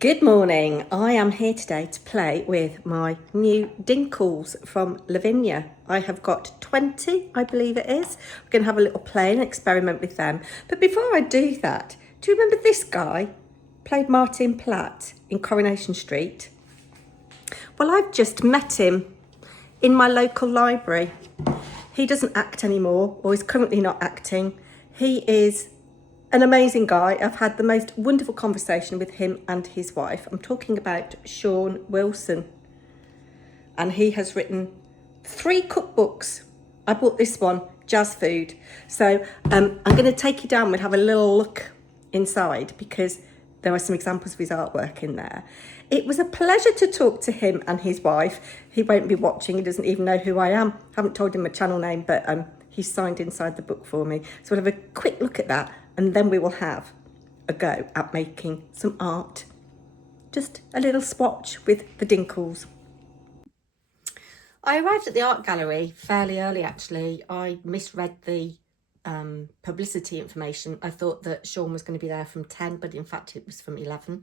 Good morning. I am here today to play with my new Dinkles from Lavinia. I have got 20, I believe it is. We're going to have a little play and experiment with them. But before I do that, do you remember this guy? Played Martin Platt in Coronation Street. Well, I've just met him in my local library. He doesn't act anymore, or is currently not acting. He is an amazing guy. I've had the most wonderful conversation with him and his wife. I'm talking about Sean Wilson. And he has written 3 cookbooks. I bought this one, Jazz Food. So I'm going to take you down and have a little look inside because there are some examples of his artwork in there. It was a pleasure to talk to him and his wife. He won't be watching. He doesn't even know who I am. I haven't told him my channel name, but he's signed inside the book for me. So we'll have a quick look at that. And then we will have a go at making some art. Just a little swatch with the Dinkles. I arrived at the art gallery fairly early, actually. I misread the publicity information. I thought that Sean was going to be there from 10, but in fact it was from 11.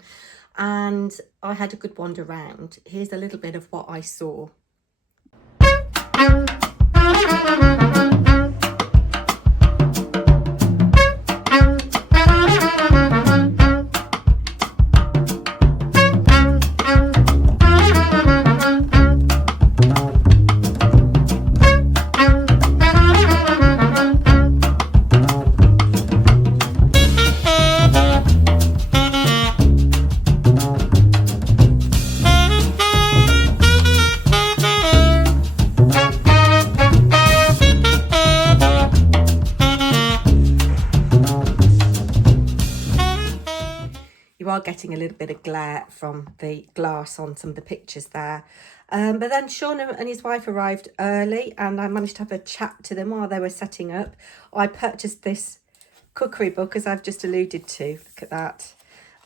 And I had a good wander around. Here's a little bit of what I saw. You are getting a little bit of glare from the glass on some of the pictures there. But then Sean and his wife arrived early and I managed to have a chat to them while they were setting up. I purchased this cookery book, as I've just alluded to. Look at that.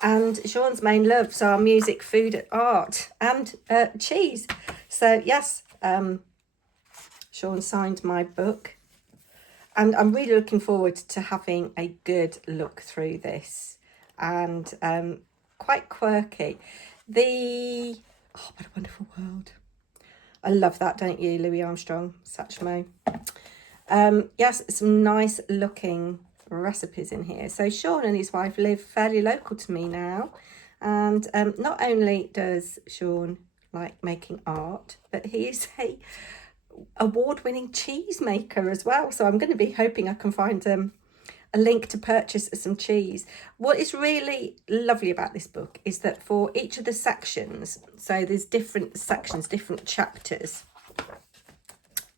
And Sean's main loves are music, food, art and cheese. So yes, Sean signed my book. And I'm really looking forward to having a good look through this. And quite quirky. Oh, what a wonderful world. I love that, don't you, Louis Armstrong, Satchmo? Yes, some nice looking recipes in here. So Sean and his wife live fairly local to me now. And not only does Sean like making art, but he is a award-winning cheese maker as well. So I'm going to be hoping I can find a link to purchase some cheese. What is really lovely about this book is that for each of the sections, so there's different sections, different chapters,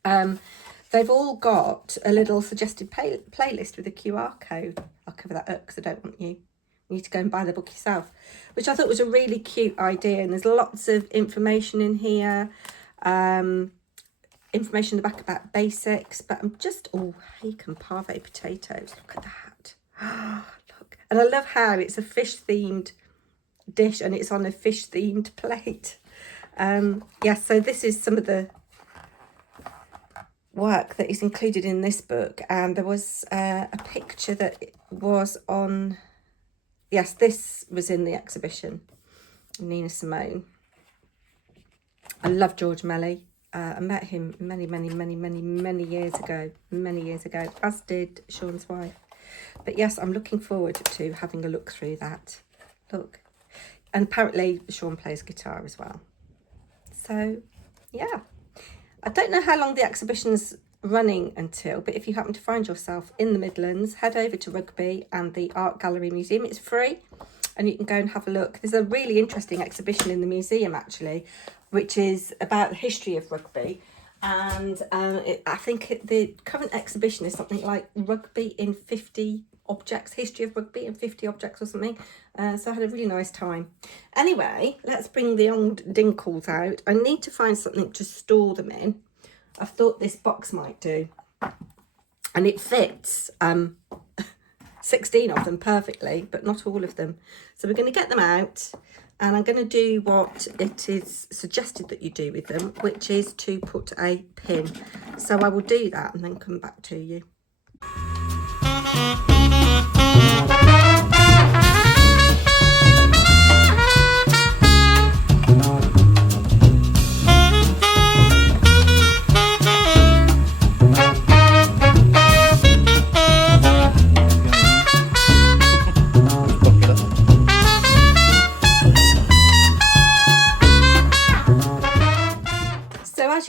they've all got a little suggested playlist with a QR code. I'll cover that up because I don't want you need to go and buy the book yourself, which I thought was a really cute idea. And there's lots of information in here. Information in the back about basics, but I'm just, oh, hake and parve potatoes. Look at that. Look. And I love how it's a fish-themed dish and it's on a fish-themed plate. Yeah, so this is some of the work that is included in this book. And there was a picture that was on, yes, this was in the exhibition. Nina Simone. I love George Melly. I met him many years ago, as did Sean's wife. But yes, I'm looking forward to having a look through that. Look. And apparently Sean plays guitar as well. So, yeah. I don't know how long the exhibition's running until, but if you happen to find yourself in the Midlands, head over to Rugby and the Art Gallery Museum. It's free and you can go and have a look. There's a really interesting exhibition in the museum, actually, which is about the history of rugby. And I think the current exhibition is something like rugby in 50 objects, history of rugby in 50 objects or something. So I had a really nice time. Anyway, let's bring the old Dinkles out. I need to find something to store them in. I thought this box might do. And it fits 16 of them perfectly, but not all of them. So we're going to get them out. And I'm going to do what it is suggested that you do with them, which is to put a pin. So I will do that and then come back to you.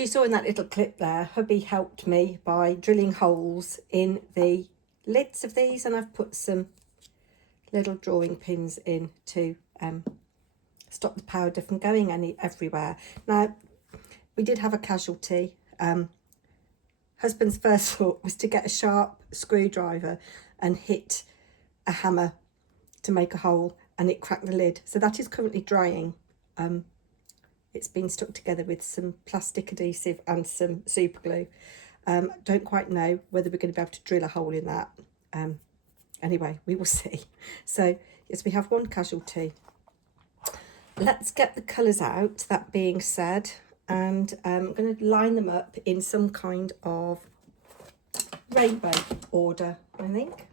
you saw in that little clip there, hubby helped me by drilling holes in the lids of these, and I've put some little drawing pins in to stop the powder from going everywhere. Now, we did have a casualty. Husband's first thought was to get a sharp screwdriver and hit a hammer to make a hole, and it cracked the lid. So that is currently drying. It's been stuck together with some plastic adhesive and some super glue. Don't quite know whether we're going to be able to drill a hole in that. Anyway, we will see. So yes, we have one casualty. Let's get the colours out, that being said, and I'm going to line them up in some kind of rainbow order, I think.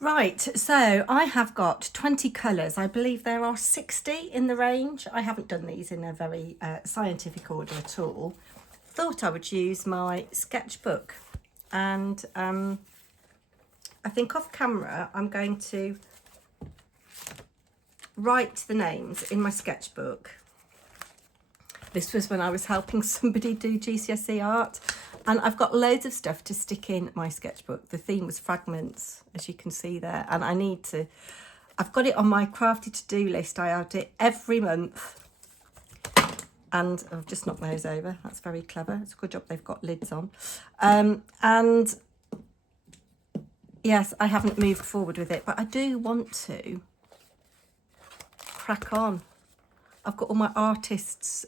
Right, so I have got 20 colours. I believe there are 60 in the range. I haven't done these in a very scientific order at all. Thought I would use my sketchbook, and I think off camera I'm going to write the names in my sketchbook. This was when I was helping somebody do GCSE art. And I've got loads of stuff to stick in my sketchbook. The theme was fragments, as you can see there. And I've got it on my crafty to-do list. I add it every month. And I've just knocked those over. That's very clever. It's a good job they've got lids on. And yes, I haven't moved forward with it, but I do want to crack on. I've got all my artists,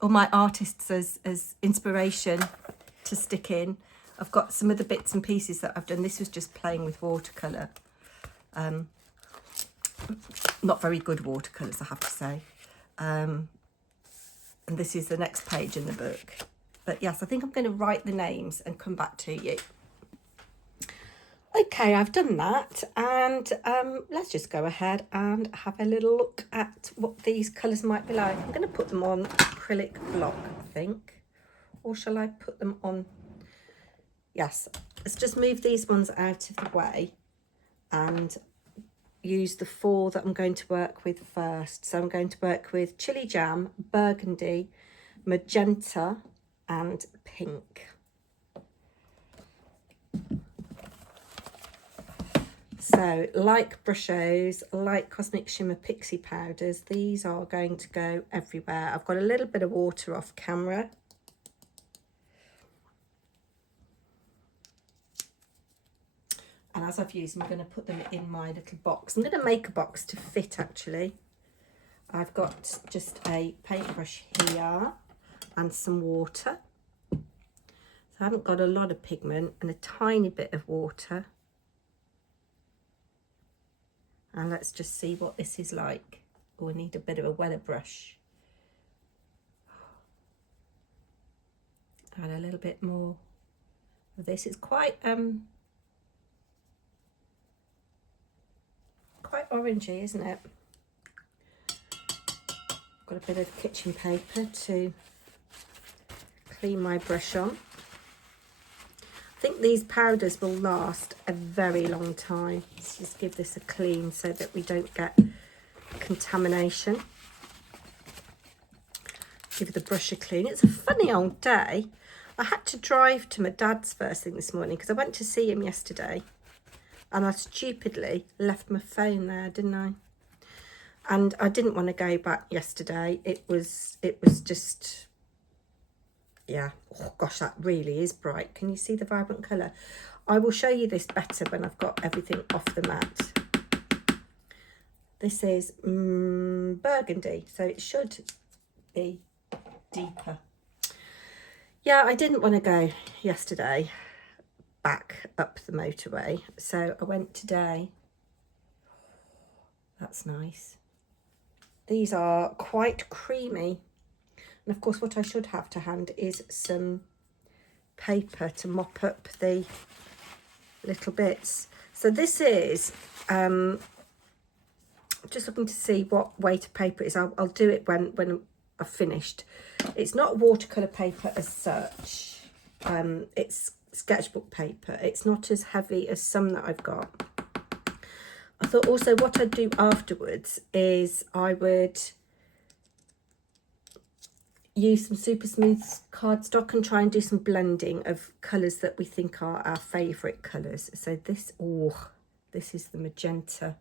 all my artists as inspiration to stick in. I've got some of the bits and pieces that I've done. This was just playing with watercolour. Not very good watercolours, I have to say. And this is the next page in the book. But yes, I think I'm going to write the names and come back to you. Okay, I've done that, and let's just go ahead and have a little look at what these colours might be like. I'm going to put them on acrylic block, I think, or shall I put them on? Yes, let's just move these ones out of the way and use the 4 that I'm going to work with first. So I'm going to work with chili jam, burgundy, magenta and pink. So, like brushes, like Cosmic Shimmer Pixie powders, these are going to go everywhere. I've got a little bit of water off camera. And as I've used, I'm going to put them in my little box. I'm going to make a box to fit, actually. I've got just a paintbrush here and some water. So I haven't got a lot of pigment and a tiny bit of water. And let's just see what this is like. Oh, I need a bit of a wetter brush. Add a little bit more of this. It's quite orangey, isn't it? Got a bit of kitchen paper to clean my brush on. I think these powders will last a very long time. Let's just give this a clean so that we don't get contamination. Give the brush a clean. It's a funny old day. I had to drive to my dad's first thing this morning because I went to see him yesterday, and I stupidly left my phone there, didn't I? And I didn't want to go back yesterday. It was just, yeah. Oh gosh, that really is bright. Can you see the vibrant colour? I will show you this better when I've got everything off the mat. This is burgundy, so it should be deeper. Yeah, I didn't want to go yesterday back up the motorway, so I went today. That's nice. These are quite creamy. And of course, what I should have to hand is some paper to mop up the little bits. So this is, just looking to see what weight of paper it is. I'll do it when I've finished. It's not watercolour paper as such. It's sketchbook paper. It's not as heavy as some that I've got. I thought also what I'd do afterwards is I would use some super smooth cardstock and try and do some blending of colours that we think are our favourite colours. So this, oh, this is the magenta.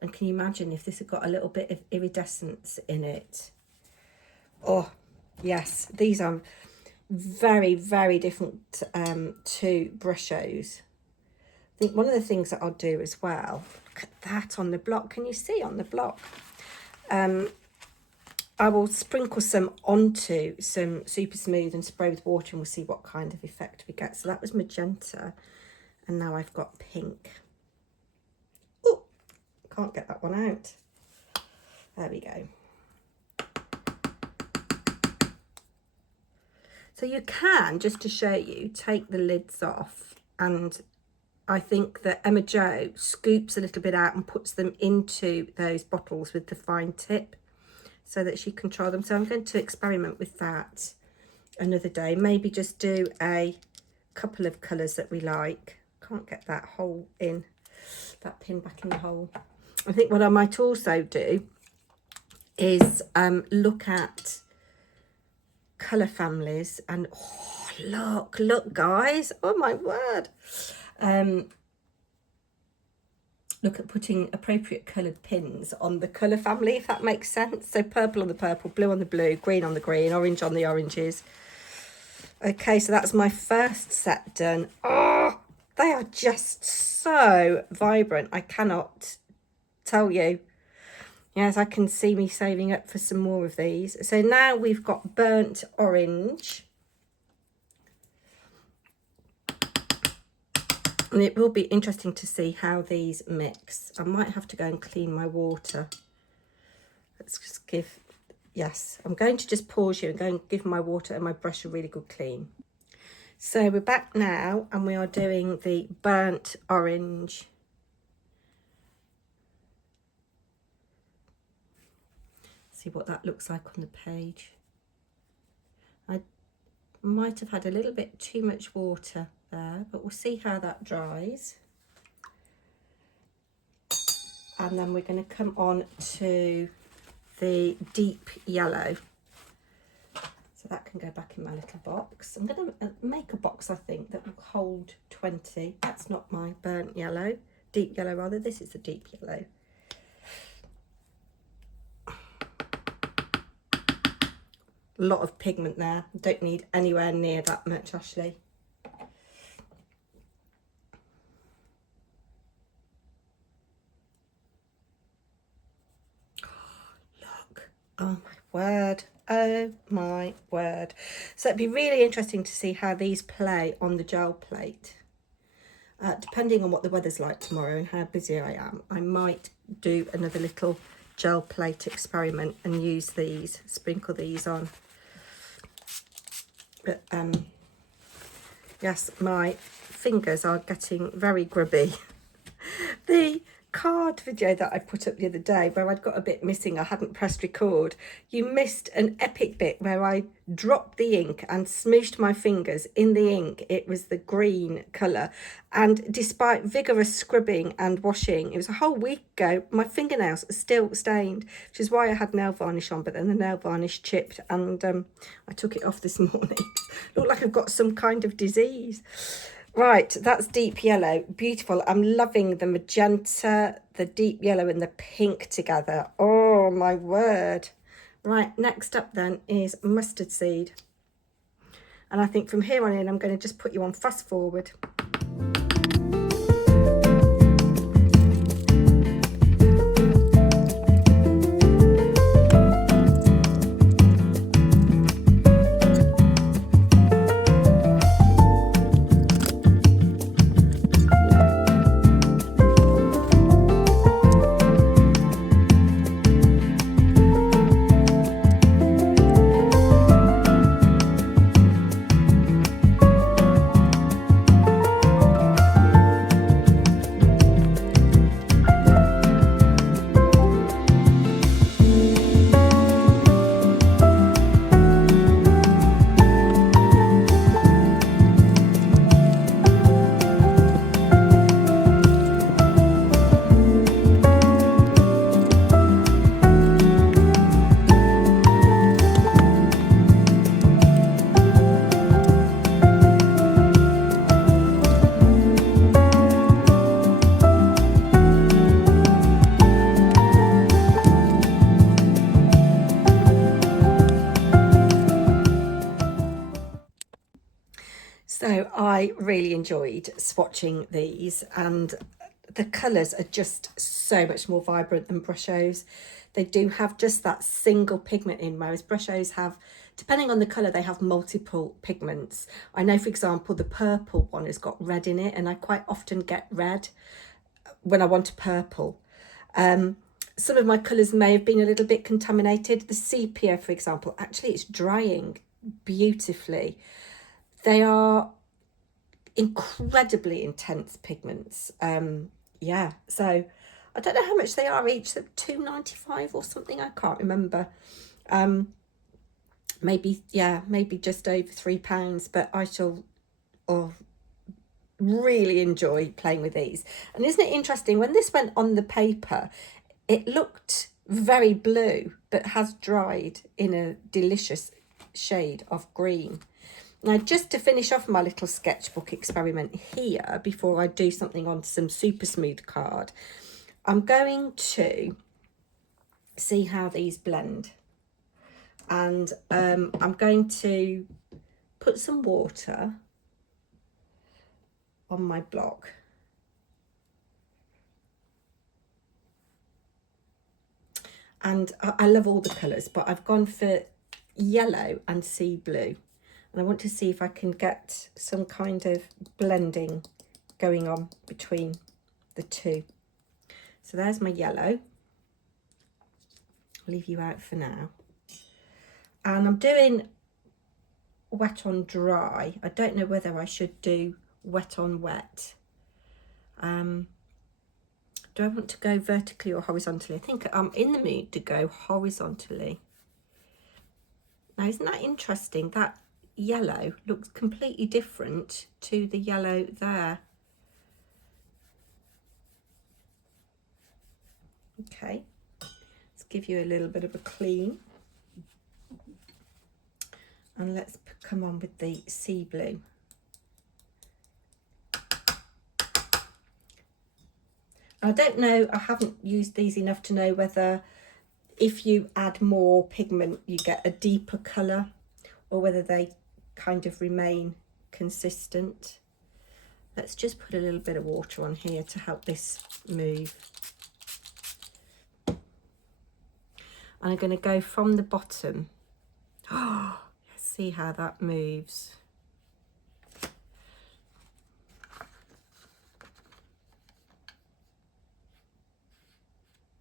And can you imagine if this had got a little bit of iridescence in it? Oh, yes, these are very, very different to Brushos. I think one of the things that I'll do as well, look at that on the block. Can you see on the block? I will sprinkle some onto some super smooth and spray with water, and we'll see what kind of effect we get. So that was magenta, and now I've got pink. Oh, can't get that one out. There we go. So you can, just to show you, take the lids off, and I think that Emma Jo scoops a little bit out and puts them into those bottles with the fine tip so that she can try them. So I'm going to experiment with that another day. Maybe just do a couple of colours that we like. Can't get that hole in, that pin back in the hole. I think what I might also do is look at colour families and, oh, look guys, oh my word. Look at putting appropriate coloured pins on the colour family, if that makes sense. So purple on the purple, blue on the blue, green on the green, orange on the oranges. Okay, so that's my first set done. Oh, they are just so vibrant. I cannot tell you. Yes, I can see me saving up for some more of these. So now we've got burnt orange. And it will be interesting to see how these mix. I might have to go and clean my water. Let's just give, yes, I'm going to just pause here and go and give my water and my brush a really good clean. So we're back now and we are doing the burnt orange. See what that looks like on the page. I might have had a little bit too much water there, but we'll see how that dries. And then we're going to come on to the deep yellow. So that can go back in my little box. I'm going to make a box, I think, that will hold 20. That's not my burnt yellow, deep yellow rather. This is the deep yellow. A lot of pigment there. Don't need anywhere near that much, Ashley. Look. Oh my word. Oh my word. So it'd be really interesting to see how these play on the gel plate. Depending on what the weather's like tomorrow and how busy I am, I might do another little gel plate experiment and use these, sprinkle these on. But yes, my fingers are getting very grubby. The card video that I put up the other day where I'd got a bit missing, I hadn't pressed record, you missed an epic bit where I dropped the ink and smooshed my fingers in the ink. It was the green colour, and despite vigorous scrubbing and washing, it was a whole week ago, my fingernails are still stained, which is why I had nail varnish on, but then the nail varnish chipped and I took it off this morning. Looked like I've got some kind of disease. Right, that's deep yellow. Beautiful. I'm loving the magenta, the deep yellow and the pink together. Oh, my word. Right, next up then is mustard seed. And I think from here on in, I'm going to just put you on fast forward. So I really enjoyed swatching these, and the colours are just so much more vibrant than Brushos. They do have just that single pigment in, whereas Brushos have, depending on the colour, they have multiple pigments. I know, for example, the purple one has got red in it, and I quite often get red when I want a purple. Some of my colours may have been a little bit contaminated. The sepia, for example, actually it's drying beautifully. They are incredibly intense pigments. Yeah, so I don't know how much they are each, £2.95 or something, I can't remember. Maybe just over £3, but I shall really enjoy playing with these. And isn't it interesting, when this went on the paper, it looked very blue, but has dried in a delicious shade of green. Now, just to finish off my little sketchbook experiment here, before I do something on some super smooth card, I'm going to see how these blend. And I'm going to put some water on my block. And I love all the colours, but I've gone for yellow and sea blue. And I want to see if I can get some kind of blending going on between the two. So there's my yellow. I'll leave you out for now. And I'm doing wet on dry. I don't know whether I should do wet on wet. Do I want to go vertically or horizontally? I think I'm in the mood to go horizontally. Now, isn't that interesting? That yellow looks completely different to the yellow there. Okay, let's give you a little bit of a clean. And let's come on with the sea blue. I don't know, I haven't used these enough to know whether if you add more pigment you get a deeper colour, or whether they kind of remain consistent. Let's just put a little bit of water on here to help this move. And I'm going to go from the bottom. Oh, let's see how that moves.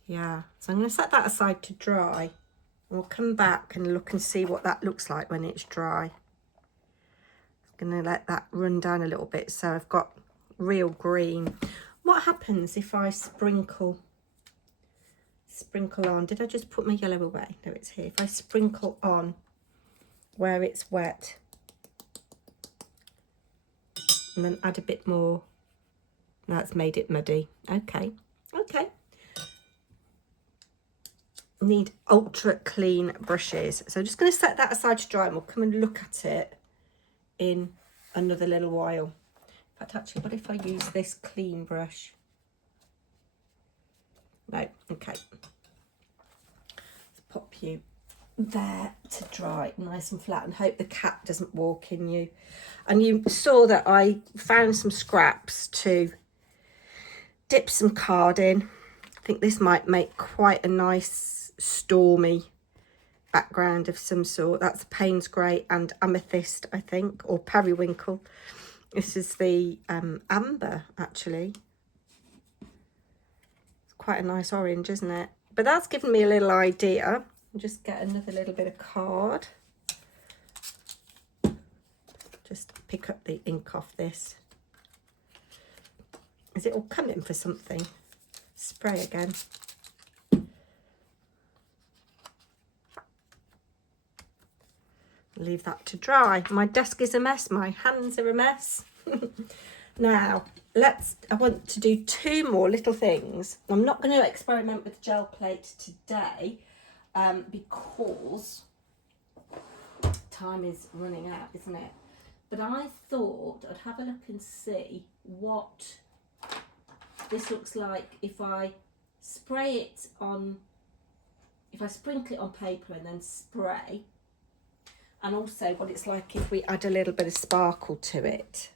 Yeah, so I'm going to set that aside to dry. We'll come back and look and see what that looks like when it's dry. I'm going to let that run down a little bit so I've got real green. What happens if I sprinkle on? Did I just put my yellow away? No, it's here. If I sprinkle on where it's wet and then add a bit more, that's made it muddy. Okay. Need ultra clean brushes, so I'm just going to set that aside to dry, and we'll come and look at it in another little while. In fact, actually, what if I use this clean brush? No, okay. Let's pop you there to dry nice and flat and hope the cat doesn't walk in you. And you saw that I found some scraps to dip some card in. I think this might make quite a nice stormy background of some sort. That's Payne's Grey and Amethyst, I think, or Periwinkle. This is the amber, actually. It's quite a nice orange, isn't it? But that's given me a little idea. I'll just get another little bit of card. Just pick up the ink off this. Is it all coming for something? Spray again. Leave that to dry. My desk is a mess. My hands are a mess. Now, I want to do two more little things. I'm not going to experiment with gel plate today because time is running out, isn't it? But I thought I'd have a look and see what this looks like if I spray it on, if I sprinkle it on paper and then spray. and also what it's like if we add a little bit of sparkle to it.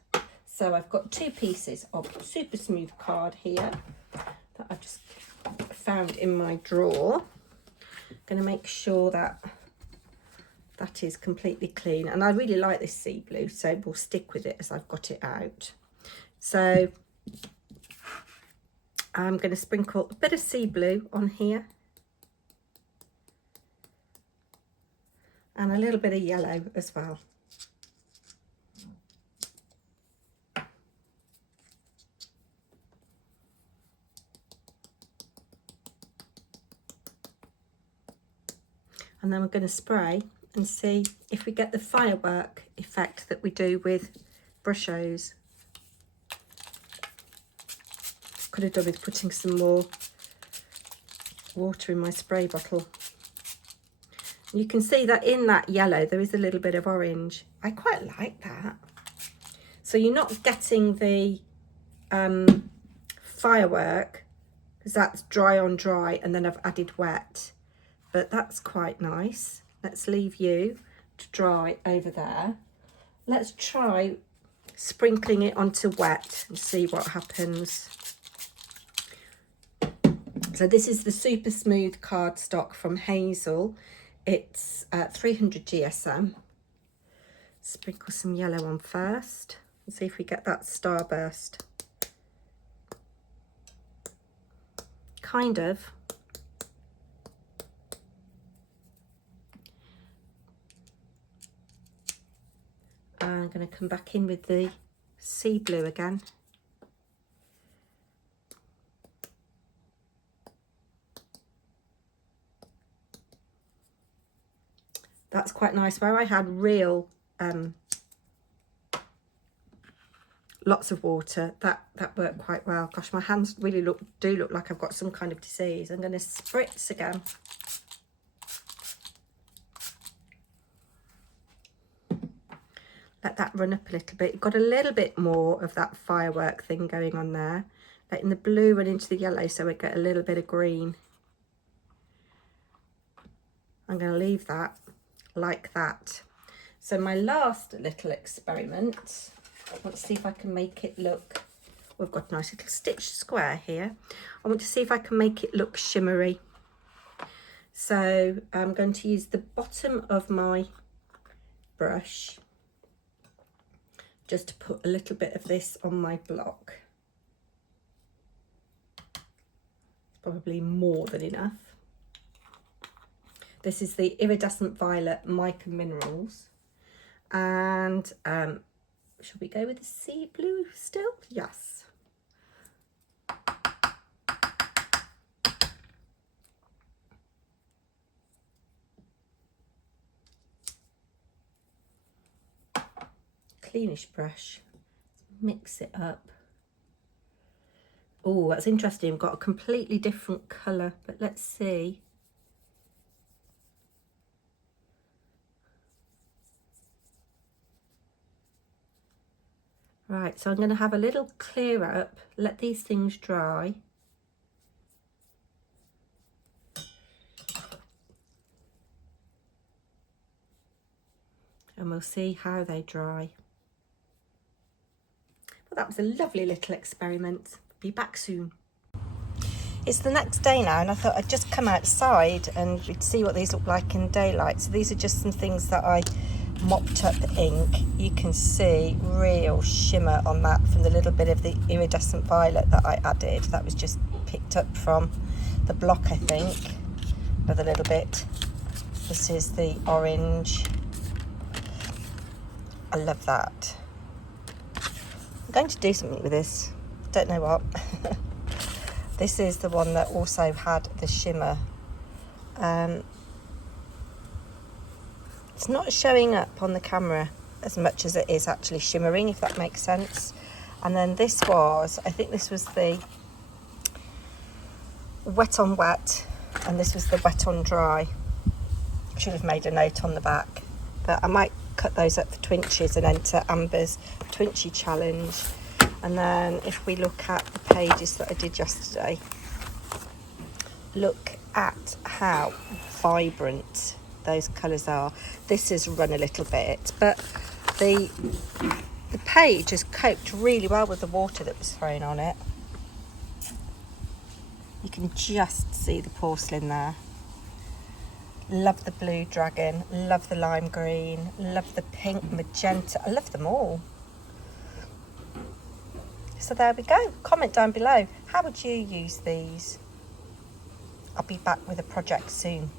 So I've got 2 pieces of super smooth card here that I've just found in my drawer. I'm going to make sure that that is completely clean, and I really like this sea blue, so we'll stick with it as I've got it out. So I'm going to sprinkle a bit of sea blue on here and a little bit of yellow as well. And then we're going to spray and see if we get the firework effect that we do with brushos. Could have done with putting some more water in my spray bottle. You can see that in that yellow there is a little bit of orange. I quite like that. So you're not getting the firework because that's dry on dry and then I've added wet. But that's quite nice. Let's leave you to dry over there. Let's try sprinkling it onto wet and see what happens. So this is the super smooth cardstock from Hazel. It's 300 GSM. Sprinkle some yellow on first and see if we get that starburst. Kind of. I'm going to come back in with the sea blue again. That's quite nice. Where I had real lots of water, that worked quite well. Gosh, my hands really do look like I've got some kind of disease. I'm going to spritz again. Let that run up a little bit. You've got a little bit more of that firework thing going on there. Letting the blue run into the yellow so we get a little bit of green. I'm going to leave that like that. So my last little experiment, I want to see if I can make it look, we've got a nice little stitched square here. I want to see if I can make it look shimmery. So I'm going to use the bottom of my brush just to put a little bit of this on my block. Probably more than enough. This is the Iridescent Violet Mica Minerals. And should we go with the sea blue still? Yes. Cleanish brush. Mix it up. Oh, that's interesting. I've got a completely different colour, but let's see. Right, so I'm going to have a little clear up, let these things dry. And we'll see how they dry. Well, that was a lovely little experiment. Be back soon. It's the next day now, and I thought I'd just come outside and we'd see what these look like in daylight. So these are just some things that I mopped up ink. You can see real shimmer on that from the little bit of the iridescent violet that I added. That was just picked up from the block, I think. Another little bit. This is the orange. I love that. I'm going to do something with this. Don't know what. This is the one that also had the shimmer. It's not showing up on the camera as much as it is actually shimmering, if that makes sense. And then this was, I think this was the wet on wet, and this was the wet on dry. I should have made a note on the back, but I might cut those up for twinches and enter Amber's Twinchy challenge. And then if we look at the pages that I did yesterday, look at how vibrant those colours are. This has run a little bit, but the page has coped really well with the water that was thrown on it. You can just see the porcelain there. Love the blue dragon, love the lime green, love the pink, magenta. I love them all. So there we go. Comment down below. How would you use these? I'll be back with a project soon.